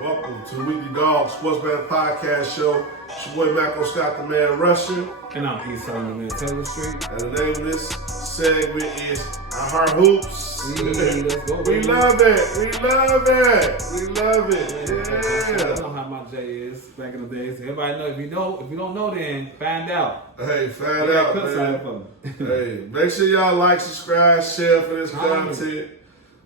Welcome to the Weekly Dog Sports Man Podcast Show. It's your boy Macko Scott, the man Russian. And I'm East Salim, the man Taylor Street. And the name of this segment is I Heart Hoops. Let's go, We baby. love it. We love it. We love it. I Yeah. know how my J is back in the days. Everybody know. If you don't know, then find out. Hey, find out, man. Hey, make sure y'all like, subscribe, share for this content.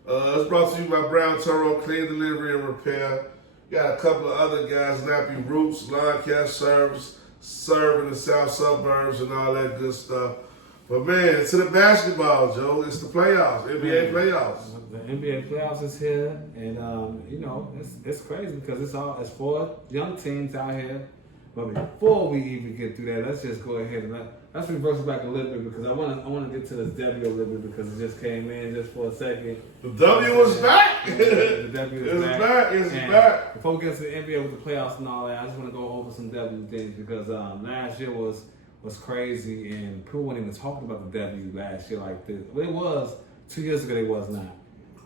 It's brought to you by Brown Toro Clean Delivery and Repair. Got a couple of other guys, Nappy Roots, Lawn Care Service, serving the South Suburbs and all that good stuff. But man, to the basketball, Joe, it's the playoffs, NBA playoffs. The NBA playoffs is here, and it's crazy because it's for young teams out here. But before we even get through that, let's just go ahead and let's reverse it back a little bit because I want to get to this W a little bit because it just came in just for a second. The W was back. The W is back. It's back. Before we get to the NBA with the playoffs and all that, I just want to go over some W things because last year was crazy and people weren't even talking about the W last year like this. Well, it was 2 years ago. It was not.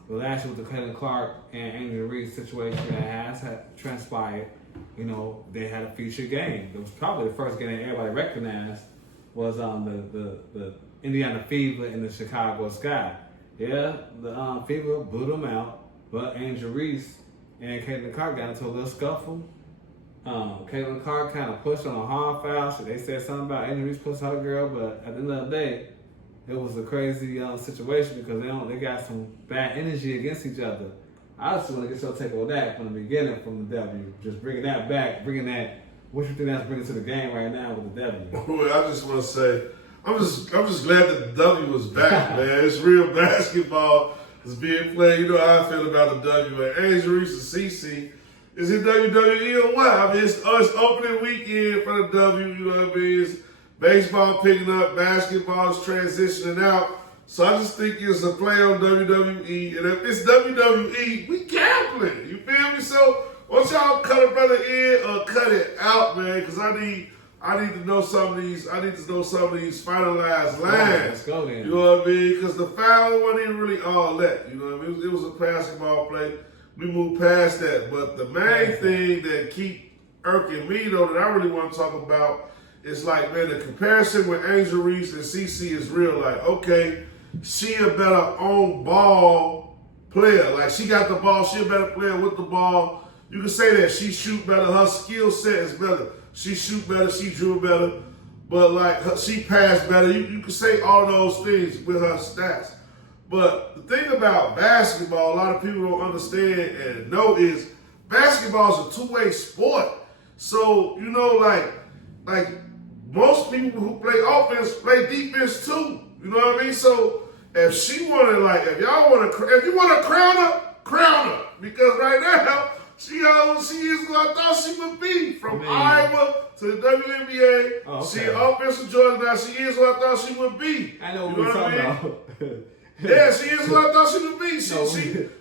But last year with the Caitlin Clark and Angel Reese situation that had transpired, they had a featured game. It was probably the first game that everybody recognized was the Indiana Fever and the Chicago Sky. Yeah, the Fever blew them out, but Angel Reese and Caitlin Clark got into a little scuffle. Caitlin Clark kind of pushed on a hard foul. They said something about Angel Reese pushed her girl, but at the end of the day, it was a crazy situation because they got some bad energy against each other. I just want to get your take on that from the beginning, from the W. Just bringing that back, what you think that's bringing to the game right now with the W? Well, I just want to say, I'm just glad that the W was back, man. It's real basketball is being played. You know how I feel about the W. And Angel Reese and CC, is it WWE or what? I mean, it's opening weekend for the W. You know what I mean? It's baseball picking up, basketball is transitioning out. So I just think it's a play on WWE. And if it's WWE, we gambling. You feel me? So once y'all cut a brother in or cut it out, man, because I need to know some of these. I need to know some of these finalized lines. Let's go then. You know what I mean? Because the foul wasn't even really all that. You know what I mean? It was a basketball play. We moved past that. But the main thing that keep irking me though that I really want to talk about is like, man, the comparison with Angel Reese and CC is real. Like, okay, she a better on ball player. Like she got the ball, she a better player with the ball. You can say that she shoot better, her skill set is better. She shoot better, she drew better, but like she passed better. You can say all of those things with her stats. But the thing about basketball, a lot of people don't understand and know is basketball is a two-way sport. So, like most people who play offense play defense too. You know what I mean? So if she wanted, if you want to crown her, because right now she is what I thought she would be from Iowa to the WNBA. Oh, okay. She an offensive Jordan now. She is what I thought she would be. I know what we're talking about. Yeah, she is what I thought she would be.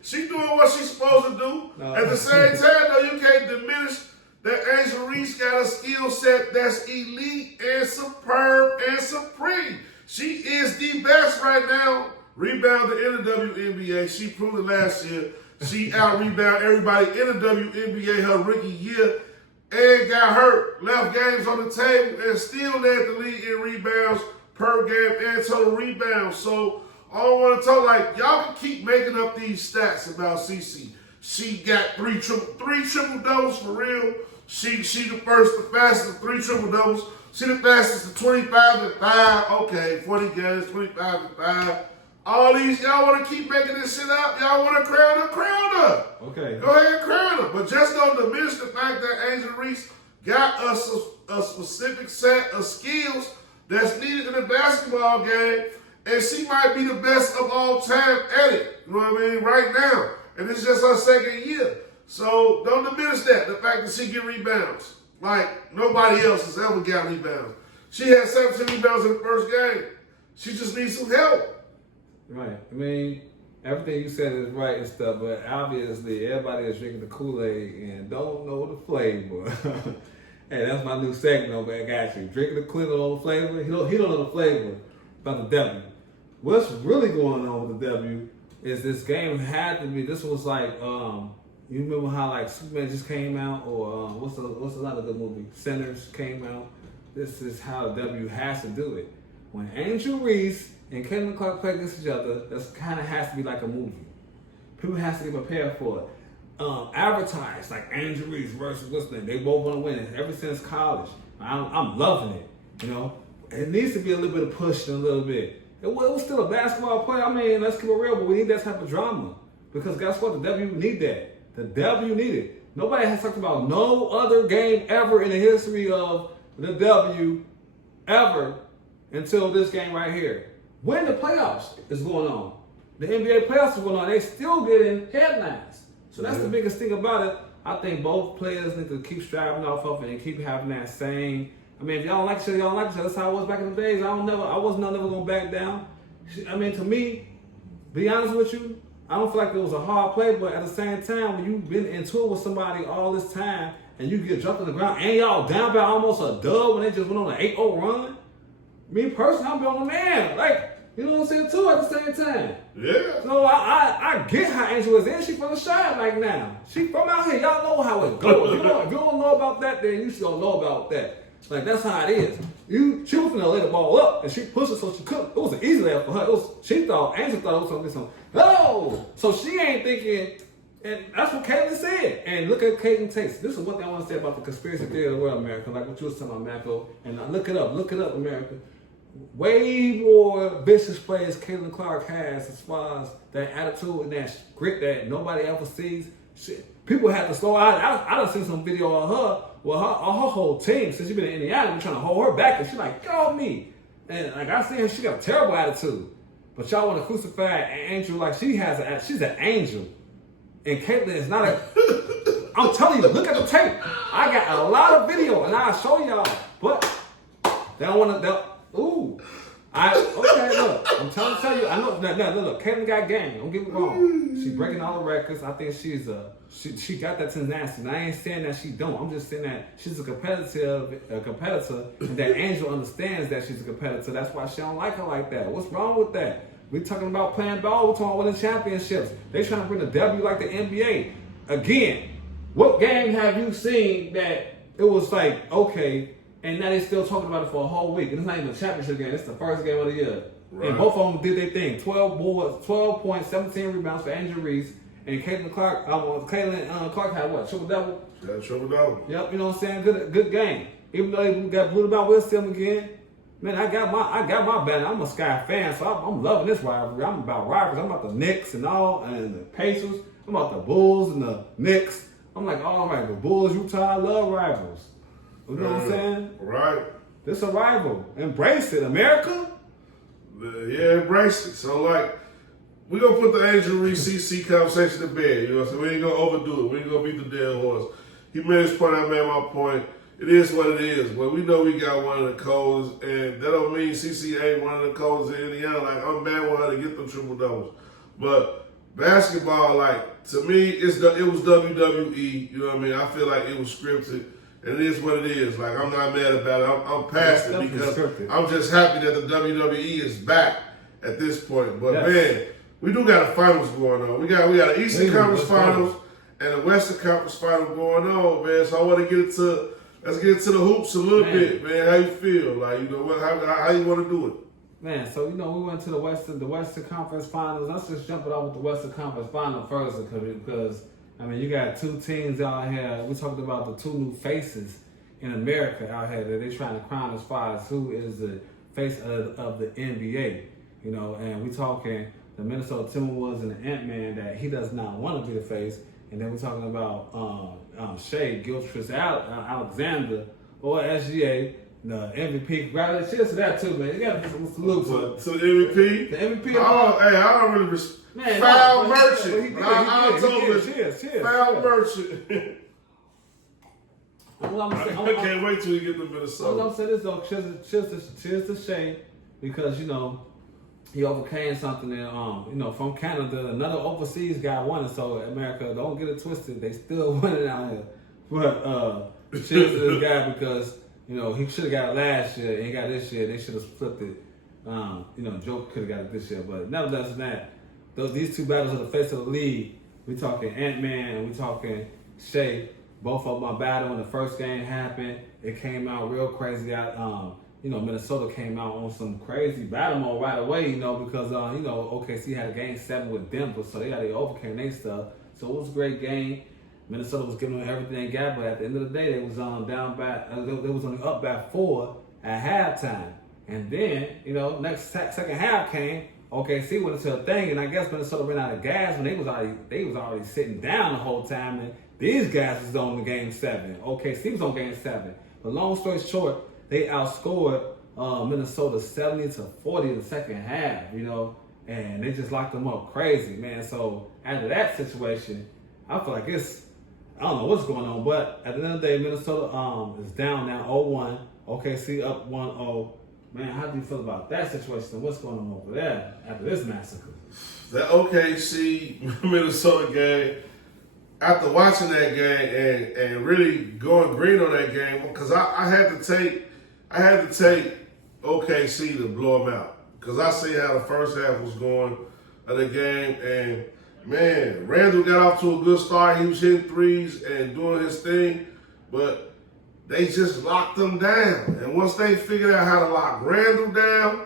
She doing what she's supposed to do. At the same time, though, you can't diminish that Angel Reese got a skill set that's elite and superb and supreme. She is the best right now rebounder in the WNBA. She proved it last year. She out-rebounded everybody in the WNBA her rookie year and got hurt, left games on the table, and still led the league in rebounds per game and total rebounds. So I don't want to talk y'all can keep making up these stats about CC. She got three triple doubles for real. She the fastest three triple doubles. She the fastest to 25 and 5. Okay, 40 games, 25 and 5. All these, y'all want to keep making this shit up? Y'all want to crown her? Okay. Go ahead and crown her. But just don't diminish the fact that Angel Reese got us a specific set of skills that's needed in the basketball game. And she might be the best of all time at it. You know what I mean? Right now. And it's just her second year. So don't diminish that. The fact that she get rebounds. Like nobody else has ever got rebounds. She had 17 rebounds in the first game. She just needs some help. Right. I mean, everything you said is right and stuff, but obviously everybody is drinking the Kool-Aid and don't know the flavor. Hey, that's my new segment over at Got You. Drinking the Kool-Aid flavor. He don't know the flavor about the W. What's really going on with the W is this game had to be, this was like You remember how like Superman just came out, or what's another good movie? Sinners came out. This is how the W has to do it. When Angel Reese and Caitlin Clark play against each other, that kind of has to be like a movie. People has to be prepared for it. Advertised like Angel Reese versus what's the name? They both want to win it ever since college. I'm loving it. You know, it needs to be a little bit of push and a little bit. It was still a basketball player. I mean, let's keep it real, but we need that type of drama because guess what? The W need that. The W need it. Nobody has talked about no other game ever in the history of the W ever until this game right here. When the playoffs is going on, the NBA playoffs is going on, they still getting headlines. So that's the biggest thing about it. I think both players need to keep striving off of it and keep having that same. I mean, if y'all don't like each other, y'all don't like each other. That's how it was back in the days. I was never gonna back down. I mean, to me, be honest with you, I don't feel like it was a hard play, but at the same time, when you've been into it with somebody all this time and you get dropped on the ground and y'all down by almost a dub when they just went on an 8-0 run, me personally, I'm be on the man. Like, you know what I'm saying, too, at the same time. Yeah. So I get how Angel is in. She from the shine like now. She from out here. Y'all know how it goes. If you don't know about that, then you should don't know about that. Like, that's how it is. She was gonna lay the ball up, and she pushed it so she couldn't. It was an easy layup for her. Angel thought it was something. No! So she ain't thinking, and that's what Caitlin said. And look at Caitlin takes. This is what I want to say about the conspiracy theory of the world, America. Like what you was talking about, Marco. And look it up, America. Way more vicious plays Caitlin Clark has as far as that attitude and that grit that nobody ever sees. People have to slow out. I done seen some video of her. Well, her whole team, since she been in Indiana, been trying to hold her back, and she like, get off me. And like I seen her, she got a terrible attitude. But y'all want to crucify Angel like she's an angel. And Caitlin is not a, I'm telling you, look at the tape. I got a lot of video, and I'll show y'all. But they don't want to, ooh. Okay, look, I'm trying to tell you, I know, look, Caitlin got game, don't get me wrong. She breaking all the records. I think she got that tenacity. And I ain't saying that she don't. I'm just saying that she's a competitor, and that Angel understands that she's a competitor. That's why she don't like her like that. What's wrong with that? We talking about playing ball, we're talking about winning championships. They trying to bring the W like the NBA. Again, what game have you seen that it was like, okay, and now they still talking about it for a whole week. And it's not even a championship game. It's the first game of the year. Right. And both of them did their thing. 12 points, 17 rebounds for Angel Reese. And Caitlin Clark had what? Triple-double? Yeah, triple-double. Yep, you know what I'm saying? Good game. Even though they got blew about with them again. Man, I got my banner. I'm a Sky fan, so I'm loving this rivalry. I'm about rivalries. I'm about the Knicks and all, and the Pacers. I'm about the Bulls and the Knicks. I'm like, all right, the Bulls, Utah, I love rivals. You know what I'm saying? Right. This a rival. Embrace it, America. Yeah, embrace it. So, like, we're going to put the Angel Reese CC conversation to bed. You know what I'm saying? We ain't going to overdo it. We ain't going to beat the dead horse. He made his point, I made my point. It is what it is. But we know we got one of the codes, and that don't mean CC ain't one of the codes in Indiana. Like, I'm mad with her to get them triple-doubles. But basketball, like, to me, it was WWE. You know what I mean? I feel like it was scripted. And it is what it is. Like, I'm not mad about it. I'm past it because I'm just happy that the WWE is back at this point. But man, we do got a finals going on. We got an Eastern Conference Finals and a Western Conference Final going on, man. So I want to let's get into the hoops a little bit, man. How you feel? Like, you know, how you want to do it? Man, so you know, we went to the Western Conference Finals. Let's just jump it off with the Western Conference Final first because I mean, you got two teams out here. We talked about the two new faces in America out here that they're trying to crown as far as who is the face of the NBA. You know, and we talking the Minnesota Timberwolves and the Ant-Man that he does not want to be the face. And then we're talking about Shea Gilgeous-Alexander or SGA, the MVP. Congratulations to that too, man. You got to salute to the MVP. The MVP. I don't really respect. Man, foul merchant. Cheers. Foul merchant. I can't wait till you get to Minnesota. I'm saying this though, cheers to Shea, because you know he overcame something and you know, from Canada, another overseas guy won it. So America, don't get it twisted, they still winning out here. But cheers to this guy because you know he should have got it last year and he got it this year. They should have flipped it. You know, Joe could have got it this year, but nevertheless than that. These two battles are the face of the league. We talking Ant-Man and we talking Shea. Both of them are battle when the first game happened. It came out real crazy. Minnesota came out on some crazy battle mode right away, because OKC had a game 7 with Denver, so they overcame their stuff. So it was a great game. Minnesota was giving them everything they got, but at the end of the day, they was down by. They was only up by 4 at halftime, and then second half came. OKC went into a thing, and I guess Minnesota ran out of gas when they was already sitting down the whole time, and these guys was on the game 7. OKC was on game 7. But long story short, they outscored Minnesota 70-40 in the second half, and they just locked them up crazy, man. So after that situation, I feel like I don't know what's going on, but at the end of the day, Minnesota is down now 0-1. OKC up 1-0. Man, how do you feel about that situation and what's going on over there after this massacre? The OKC Minnesota game, after watching that game and really going green on that game, because I had to take OKC to blow them out. Because I see how the first half was going of the game, and man, Randall got off to a good start. He was hitting threes and doing his thing, but they just locked them down. And once they figured out how to lock Randall down,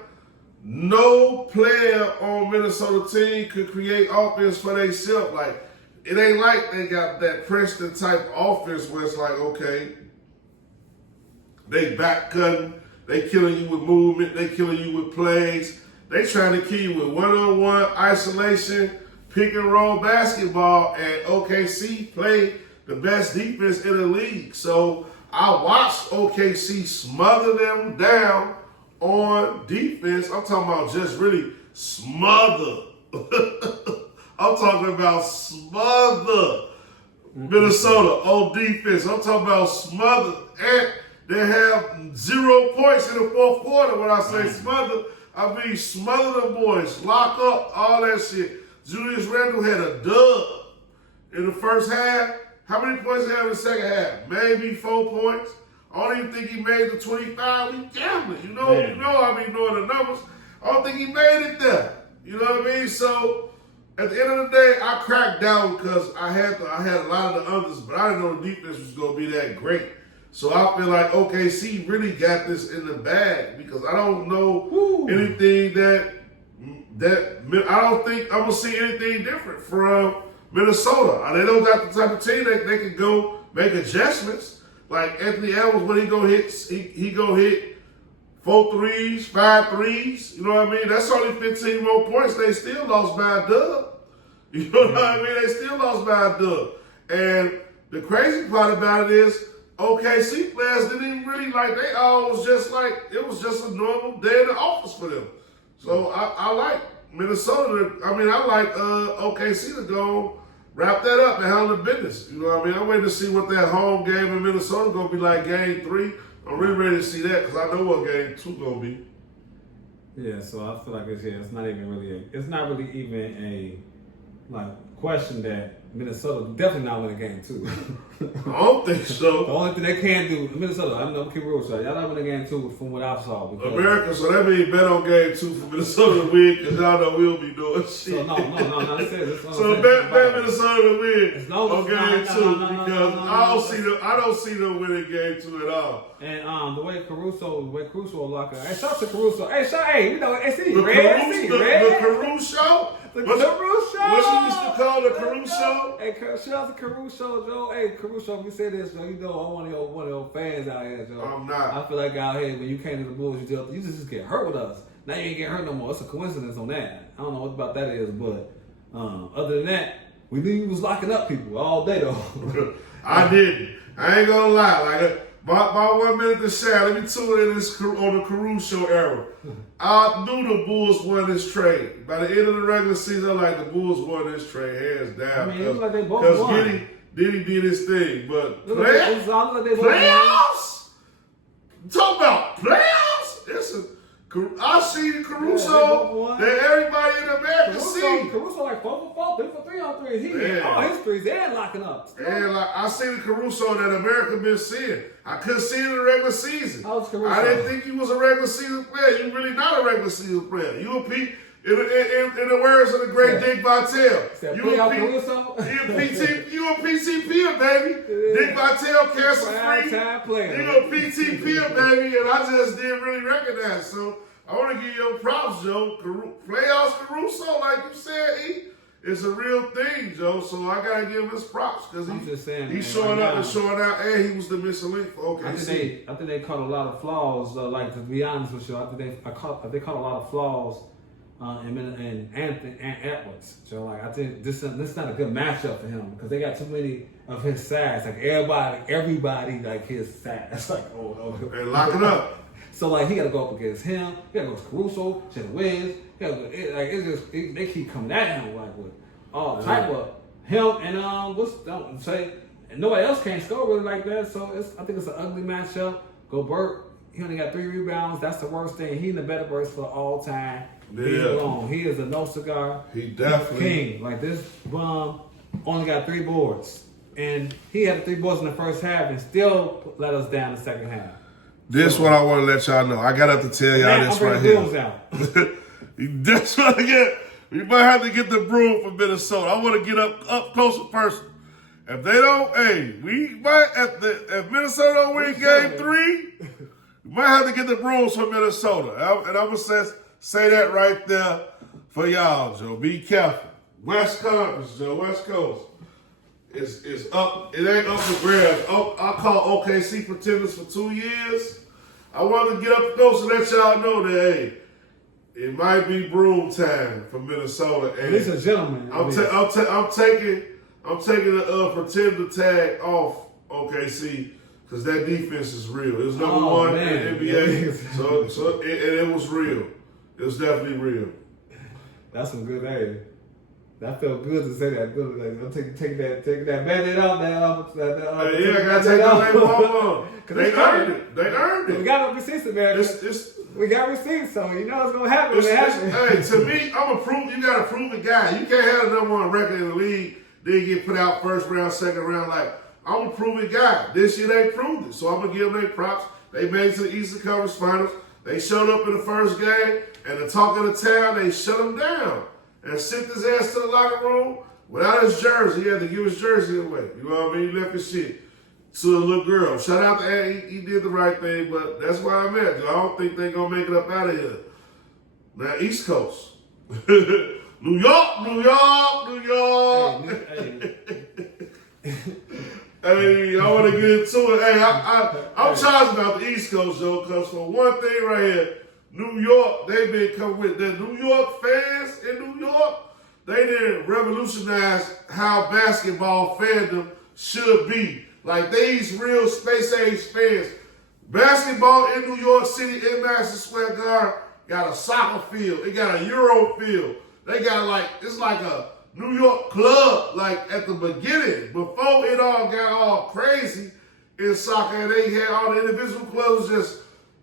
no player on Minnesota team could create offense for themselves. Like, it ain't like they got that Princeton type offense where it's like, okay, they back cutting, they killing you with movement, they killing you with plays. They trying to kill you with one-on-one isolation, pick and roll basketball, and OKC played the best defense in the league. So I watched OKC smother them down on defense. I'm talking about just really smother. I'm talking about smother Minnesota on defense. I'm talking about smother. And they have 0 points in the fourth quarter. When I say smother, I mean smother the boys, lock up, all that shit. Julius Randle had a dub in the first half. How many points did he have in the second half? Maybe 4 points. I don't even think he made the 25. We gambling. You know I be knowing the numbers. I don't think he made it there. You know what I mean? So at the end of the day, I cracked down because I had a lot of the others, but I didn't know the defense was going to be that great. So I feel like OKC really got this in the bag because I don't know anything that I don't think I'm going to see anything different from Minnesota. They don't got the type of team that they can go make adjustments. Like Anthony Edwards, when he go hit 4 threes, 5 threes. You know what I mean? That's only 15 more points. They still lost by a dub. You know what I mean? They still lost by a dub. And the crazy part about it is OKC players didn't even really they all was just it was just a normal day in the office for them. So I like Minnesota. I like OKC to go wrap that up and handle the business. You know what I mean? I'm waiting to see what that home game in Minnesota going to be like game 3. I'm really ready to see that because I know what game 2 going to be. Yeah, so I feel like it's not really even a question that Minnesota definitely not win a game 2. I don't think so. The only thing they can do, Minnesota, I know keep rules right. Y'all not win a game 2 from what I saw. America, so that means bet on game 2 for Minnesota to win because y'all know we'll be doing shit. So no, I said this. So bet Minnesota to win on game 2 because I don't see them winning game 2 at all. And the way Caruso lock up. Hey, shout out to Caruso. Hey, see, the Red. Caruso. The Caruso! What you used to call the Caruso? Hey, shout out to Caruso, Joe. Hey, Caruso, if you say this, Joe, I'm one of your fans out here, Joe. I'm not. I feel like out here, when you came to the Bulls, you just get hurt with us. Now you ain't getting hurt no more. It's a coincidence on that. I don't know what about that is, but other than that, we knew you was locking up people all day, though. I didn't. I ain't gonna lie. My 1 minute to share. Let me tune in this on the Caruso era. I knew the Bulls won this trade. By the end of the regular season, the Bulls won this trade hands down. I mean, it was like they both won. Because Diddy did his thing, but playoffs? Talk about playoffs? I see the Caruso that everybody in America see. Caruso 4 for 4, 3 for 3 on 3. He hit all his threes and locking up. And I see the Caruso that America been seeing. I couldn't see it in the regular season. How's Caruso? I didn't think he was a regular season player. You really not a regular season player. You a In the words of the great Dick Vitale, you a PTP, baby. Dick Vitale, cancer free. You a PTP, baby, and I just didn't really recognize. So I want to give you props, Joe. Playoffs Caruso, like you said, it's a real thing, Joe. So I gotta give him his props because he's showing up and showing out, and he was the missing link for OKC. I think they caught a lot of flaws. Like to be honest with you, I think they caught a lot of flaws in Anthony and Edwards. So like I think this is not a good matchup for him because they got too many of his size. Like everybody like his size. It's like and lock it up. So like he got to go up against him. He got to go to Caruso, Jalen Williams. They keep coming at him like with all type of him and and nobody else can't score really like that. So I think it's an ugly matchup. Gobert, he only got 3 rebounds. That's the worst thing. He in the better verse for all time. Yeah. He is a no cigar. He definitely king. Like this bum only got 3 boards, and he had the 3 boards in the first half and still let us down the second half. This what I want to let y'all know. I got to tell y'all this right here. That's what I get. We might have to get the broom from Minnesota. I want to get up close and personal. If they don't, we might if Minnesota don't win game 3, we might have to get the brooms from Minnesota. And I'm gonna say that right there for y'all, Joe. Be careful. West Conference, Joe. West Coast. It's up. It ain't up for grabs. I call OKC pretenders for 2 years. I want to get up close and let y'all know that it might be broom time for Minnesota. And he's a gentleman. I'm taking the pretender tag off OKC because that defense is real. It was number 1 in the NBA, so it was real. It was definitely real. That's some good. That felt good to say that. Good, like I'm taking that bandit out. I gotta take that label off. They earned it. They earned it. We got receipts, man. We got receipts, so you know it's gonna happen. Hey, to me, you gotta prove it, guy. You can't have the number 1 record in the league, then get put out first round, second round. Like I'm a prove it guy. This year they proved it, so I'm gonna give them their props. They made it to the Eastern Conference Finals. They showed up in the first game, and the talk of the town, they shut him down and sent his ass to the locker room without his jersey. He had to give his jersey away. You know what I mean? He left his shit to a little girl. Shout out to Andy. He did the right thing, but that's where I'm at. I don't think they're going to make it up out of here. Now, East Coast. New York. Hey, I want to get into it. Hey, I'm charged about the East Coast, though, because for one thing right here, New York, they've been coming with the New York fans in New York. They didn't revolutionize how basketball fandom should be. Like, these real space-age fans. Basketball in New York City, in Madison Square Garden, got a soccer field. It got a Euro field. They got it's like a New York club, like at the beginning, before it all got all crazy in soccer, and they had all the individual clubs just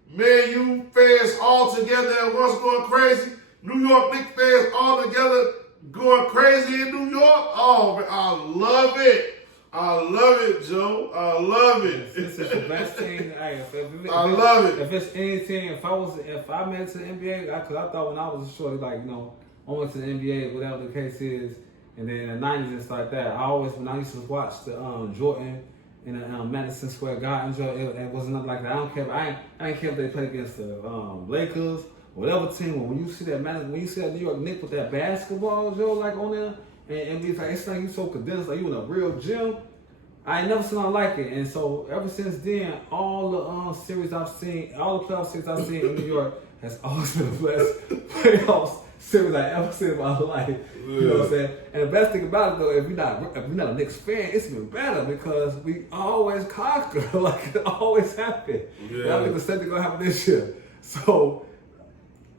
Man U fans all together at once going crazy. New York Knicks fans all together going crazy in New York. Oh, man, I love it. I love it, Joe. I love it. This is the best team. Hey, I love it. If it's any team, if I made it to the NBA, because I thought when I was a shorty, I went to the NBA, whatever the case is, and then in the 90s and stuff like that. When I used to watch the Jordan in the Madison Square Garden, it wasn't nothing like that. I don't care. I ain't care if they played against the Lakers, whatever team. When you see that New York Knicks with that basketball, Joe, like on there, and it's like you so condensed, like you in a real gym. I ain't never seen nothing like it, and so ever since then, all the playoff series I've seen in New York has always been the best playoff series I ever seen in my life. Yeah. You know what I'm saying? And the best thing about it though, if we're not a Knicks fan, it's even better because we always conquer. Like it always happens. Yeah. And I think the same thing gonna happen this year. So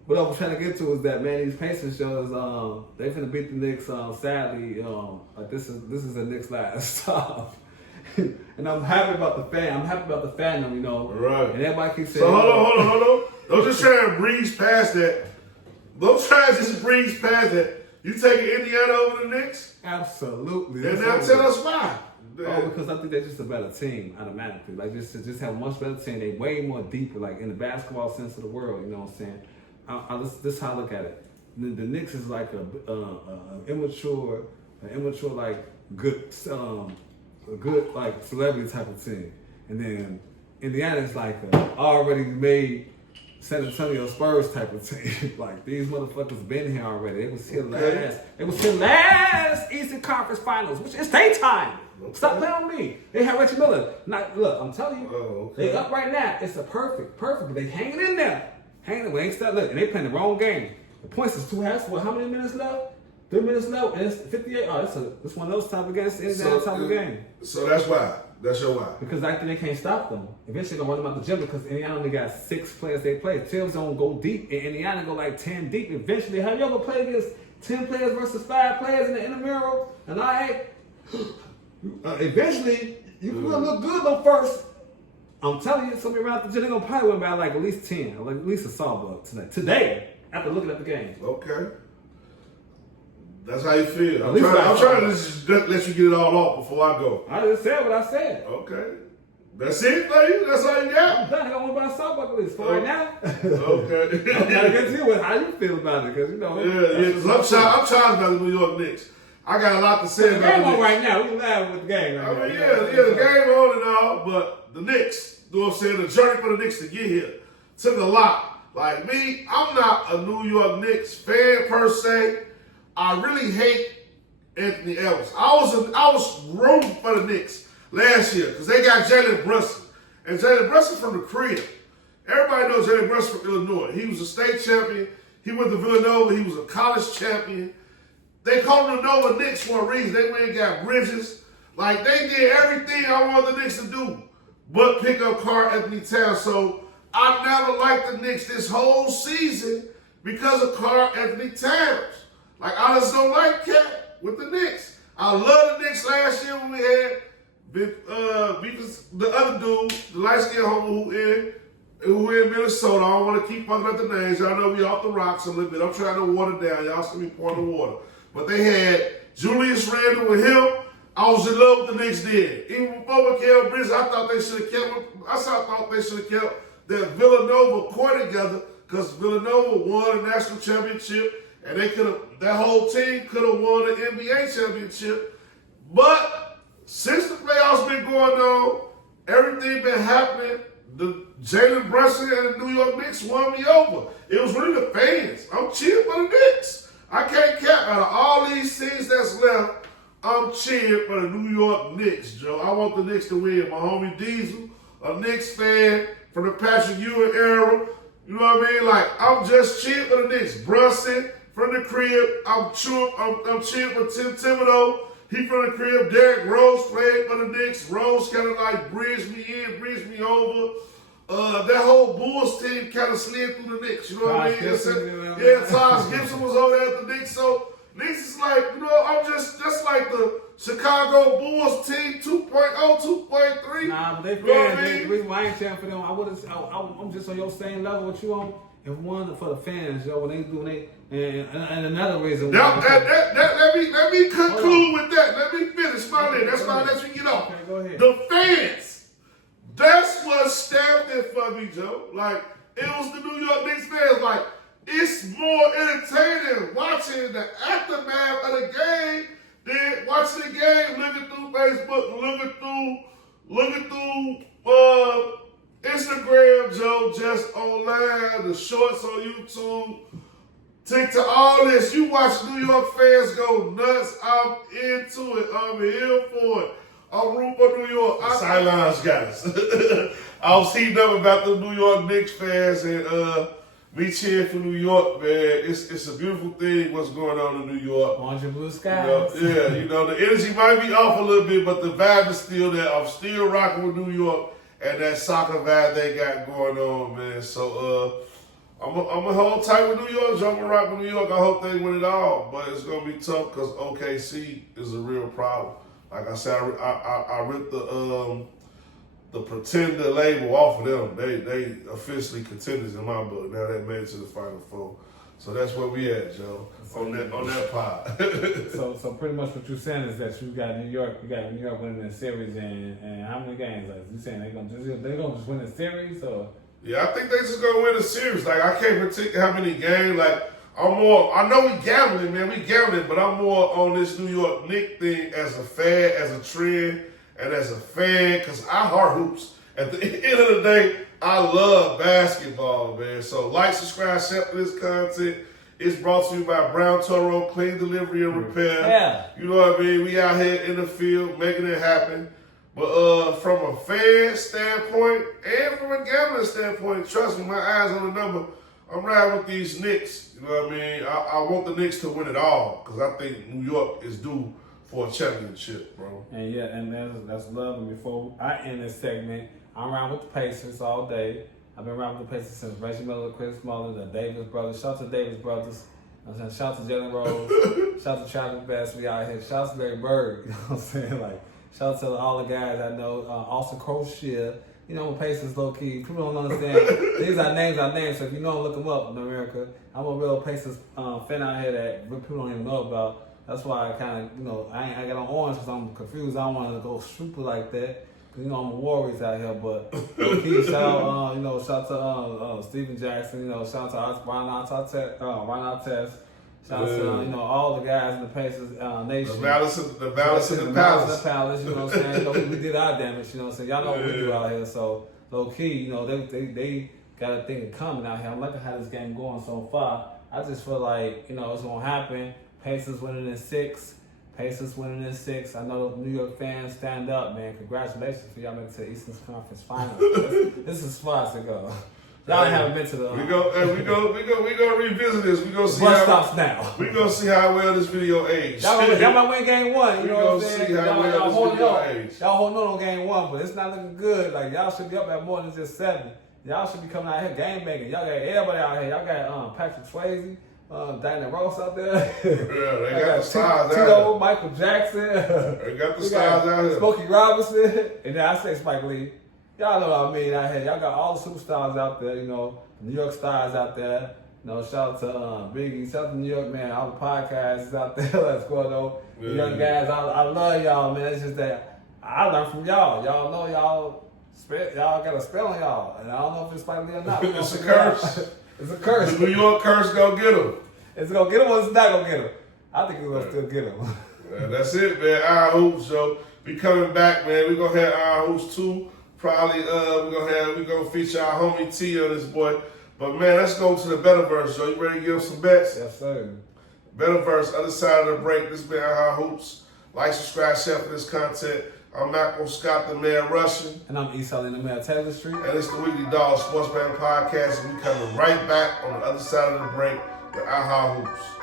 what I'm trying to get to is that, man, these Pacers shows, they finna beat the Knicks. Sadly, like this is a Knicks last stop. And I'm happy about the fan. I'm happy about the fandom, you know. Right. And everybody keeps saying, so hold on. Don't just try and breeze past that. Don't try and just breeze past that. You taking Indiana over the Knicks? Absolutely. And now tell us why. Oh, because I think they're just a better team automatically. Like just have a much better team. They way more deeper, like in the basketball sense of the world. You know what I'm saying? This is how I look at it. the Knicks is like a immature like good a good like celebrity type of team, and then Indiana is like a already made San Antonio Spurs type of team. Like these motherfuckers been here already. They was here last. They was here last Eastern Conference Finals, which is daytime. Stop playing on me. They have Reggie Miller. Look, I'm telling you, they up right now. It's a perfect. But they hanging in there. We ain't stuck. Look, and they playing the wrong game. The points is 2 halves. What? How many minutes left? 3 minutes left, and it's 58. Oh, it's one of those type of games. It's that type of game. So that's why. That's your why. Because I think they can't stop them. Eventually, they're gonna run them out the gym because Indiana only got 6 players they play. Teams don't go deep, and Indiana go like 10 deep. Eventually, have you ever played against 10 players versus 5 players in the intramural? And eventually, you're gonna look good though first. I'm telling you, somebody around the gym, they're gonna probably win by like at least 10, or like at least a sawbuck today, after looking at the game. Okay. That's how you feel. I'm trying to just let you get it all off before I go. I just said what I said. Okay. That's it for you? That's all you got? I'm done. I want to buy a sawbuck at least for right now. Okay. I'm trying to get to you with how you feel about it, because you know. Yeah, because I'm charged by the New York Knicks. I got a lot to say about the game Knicks. right now. We laughing with the game right now. The game on and all, but the Knicks, you know what I'm saying, the journey for the Knicks to get here took a lot. Like me, I'm not a New York Knicks fan per se. I really hate Anthony Edwards. I was rooting for the Knicks last year because they got Jalen Brunson. And Jalen Brunson from the crib. Everybody knows Jalen Brunson from Illinois. He was a state champion. He went to Villanova. He was a college champion. They called him the Nova Knicks for a reason. They went and got Bridges. Like, they did everything I wanted the Knicks to do but pick up Karl Anthony Towns. So I never liked the Knicks this whole season because of Karl Anthony Towns. Like, I just don't like Cat with the Knicks. I love the Knicks last year when we had the other dude, the light-skinned homo who in Minnesota. I don't want to keep fucking up the names. Y'all know we off the rocks a little bit. I'm trying to water down. Y'all see me pouring the water. But they had Julius Randle with him. I was in love with the Knicks then. Even before Mikal Bridges, I thought they should have kept that Villanova core together because Villanova won a national championship. And that whole team could have won the NBA championship. But since the playoffs been going on, everything been happening, the Jalen Brunson and the New York Knicks won me over. It was really the fans. I'm cheering for the Knicks. I can't cap. Out of all these teams that's left, I'm cheering for the New York Knicks, Joe. I want the Knicks to win. My homie Diesel, a Knicks fan from the Patrick Ewing era. You know what I mean? Like, I'm just cheering for the Knicks. Brunson from the crib. I'm cheering for Tim Thibodeau. He from the crib. Derrick Rose played for the Knicks. Rose kind of like bridged me in, bridged me over. That whole Bulls team kind of slid through the Knicks. You know what I mean? Yeah, Taj Gibson was over there at the Knicks. So Knicks is like, you know, I'm just like the Chicago Bulls team 2.0, 2.3. Nah, but they fans. The reason why I ain't cheering for them, I'm just on your same level with you on. And one for the fans, yo, when they do and another reason. Let me conclude with that. Let me finish my name. That's why I let you get off. Okay, go ahead. The fans. That's what stamped it for me, Joe. Like, it was the New York Knicks fans. Like, it's more entertaining watching the aftermath of the game than watching the game, looking through Facebook, looking through Instagram, Joe, just online, the shorts on YouTube, TikTok, all this. You watch New York fans go nuts. I'm into it. I'm here for it. I'm rooting for New York. Sidelines guys. I was heating up about the New York Knicks fans and me cheering for New York, man. It's a beautiful thing what's going on in New York. Orange and blue skies. The energy might be off a little bit, but the vibe is still there. I'm still rocking with New York. And that soccer vibe they got going on, man. So I'm gonna hold tight with New York. I'm gonna rock with New York. I hope they win it all, but it's gonna be tough because OKC is a real problem. Like I said, I ripped the pretender label off of them. They officially contenders in my book. Now they made it to the Final Four. So that's where we at, Joe. On that pod. so pretty much what you're saying is that you got New York winning the series and how many games? Like you saying they gonna just win the series or? Yeah, I think they just gonna win the series. Like I can't predict how many games. Like I know we gambling, man. We gambling, but I'm more on this New York Knicks thing as a fan, as a trend, and as a fan, because I heart hoops. At the end of the day, I love basketball, man. So like, subscribe, share this content. It's brought to you by Brown Toro, Clean Delivery and Repair. Yeah. You know what I mean? We out here in the field making it happen. But from a fan standpoint and from a gambling standpoint, trust me, my eyes on the number. I'm riding with these Knicks. You know what I mean? I want the Knicks to win it all because I think New York is due for a championship, bro. And yeah, and that's love. And before I end this segment, I'm around with the Pacers all day. I've been around with the Pacers since Reggie Miller, Chris Muller, the Davis brothers. Shout out to the Davis brothers. I'm saying, shout out to Jalen Rose. Shout out to Travis Bass. We out here. Shout out to Larry Bird. You know what I'm saying? Like, shout out to all the guys I know. Austin Crochet. You know, Pacers low key. People don't understand. These are names. So if you know, look them up in America. I'm a real Pacers fan out here that people don't even know about. That's why I kind of, you know, I got on orange because I'm confused. I don't want to go super like that. You know, I'm a Warriors out here, but shout out, shout out to Steven Jackson, you know, shout out to Ron Artest, shout out to, all the guys in the Pacers nation. The balance in the palace. You know what I'm saying? You know, we did our damage, you know what I'm saying? Y'all know what we do out here, so low key, you know, they got a thing coming out here. I'm liking how this game going so far. I just feel like, you know, it's going to happen. Pacers winning in 6. Pacers winning in 6. I know New York fans, stand up, man. Congratulations for y'all making it to the Eastern Conference Finals. This is far to go. Y'all haven't been to the. We go revisit this. We go see bus how stops now. We gonna see how well this video aged. Y'all might win game 1. You know what I'm saying? See how well this video aged. Y'all holding on game 1, but it's not looking good. Like y'all should be up at more than just 7. Y'all should be coming out here game making. Y'all got everybody out here. Y'all got Patrick Swayze. Diana Ross out there. Yeah, they got the stars out Tito, here. Michael Jackson. They got the stars out here. Smokey Robinson. And then I say Spike Lee. Y'all know what I mean out here. Y'all got all the superstars out there, you know, New York stars out there. You know, shout out to Biggie. Shout out to New York, man. All the podcasts out there. Let's go, though. Yeah. Young guys, I love y'all, man. It's just that I learned from y'all. Y'all know y'all got a spell on y'all. And I don't know if it's Spike Lee or not. It's a curse. It's a curse. The New York curse gonna get him. It's gonna get him or it's not gonna get him? I think it's gonna still get him. Yeah, that's it, man. Our Hoops show. We coming back, man. We gonna have Our Hoops 2. Probably we gonna feature our homie T on this boy. But man, let's go to the Betterverse show. You ready to give some bets? Yes, sir. Betterverse, other side of the break. This been Our Hoops. Like, subscribe, share for this content. I'm Malcolm Scott, the man Russian. And I'm East Salim, the man Taylor Street. And it's the Weekly Dog Sports Betting Podcast. And we coming right back on the other side of the break with Aha Hoops.